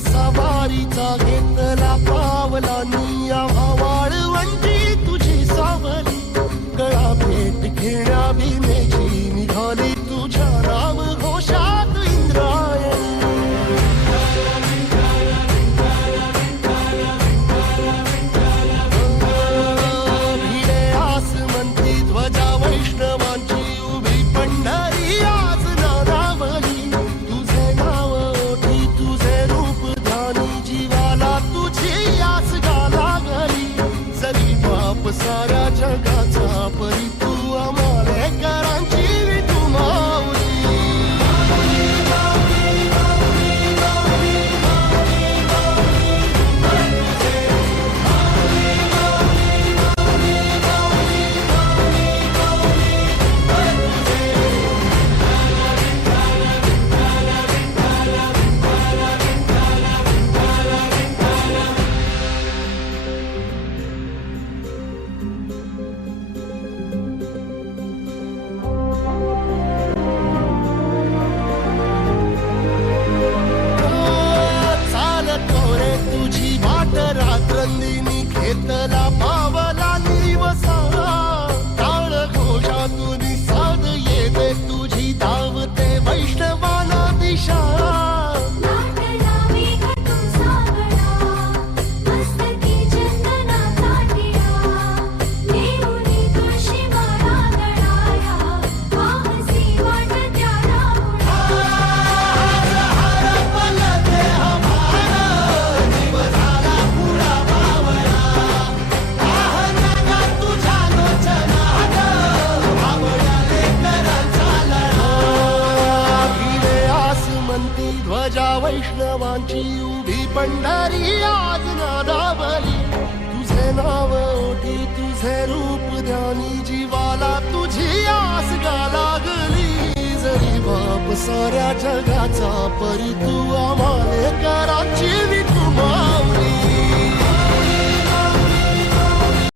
सवारीचा घेतला पावला निया वाळवंटी तुझी सावली गळा भेट घेण्या भीमेची निघाली तुझ्या नाव घोषात इंद्रायणी भिडे आसमंती ध्वजा वैष्णवांची उभी पंढरी आज नारावली तुझे नाव ओठी तुझे रूप ध्यानी जीवाला तुझी आस गाला गली जरी बाप साऱ्या जगाचा परी तू आमालेकरांची विठू माऊली रात्रंदिनी घेतला पावला निवसा टाळ घोषातून साध येते तुझी धावते वैष्णवाला दिशा ध्वजा वैष्णवांची उभी पंढरी आज नादावली तुझे नाव ओठी तुझे रूप ध्यानी जीवाला तुझी आस गाला गली जरी बाप साऱ्या जगाचा परी तू आम्हालेकरांची विठू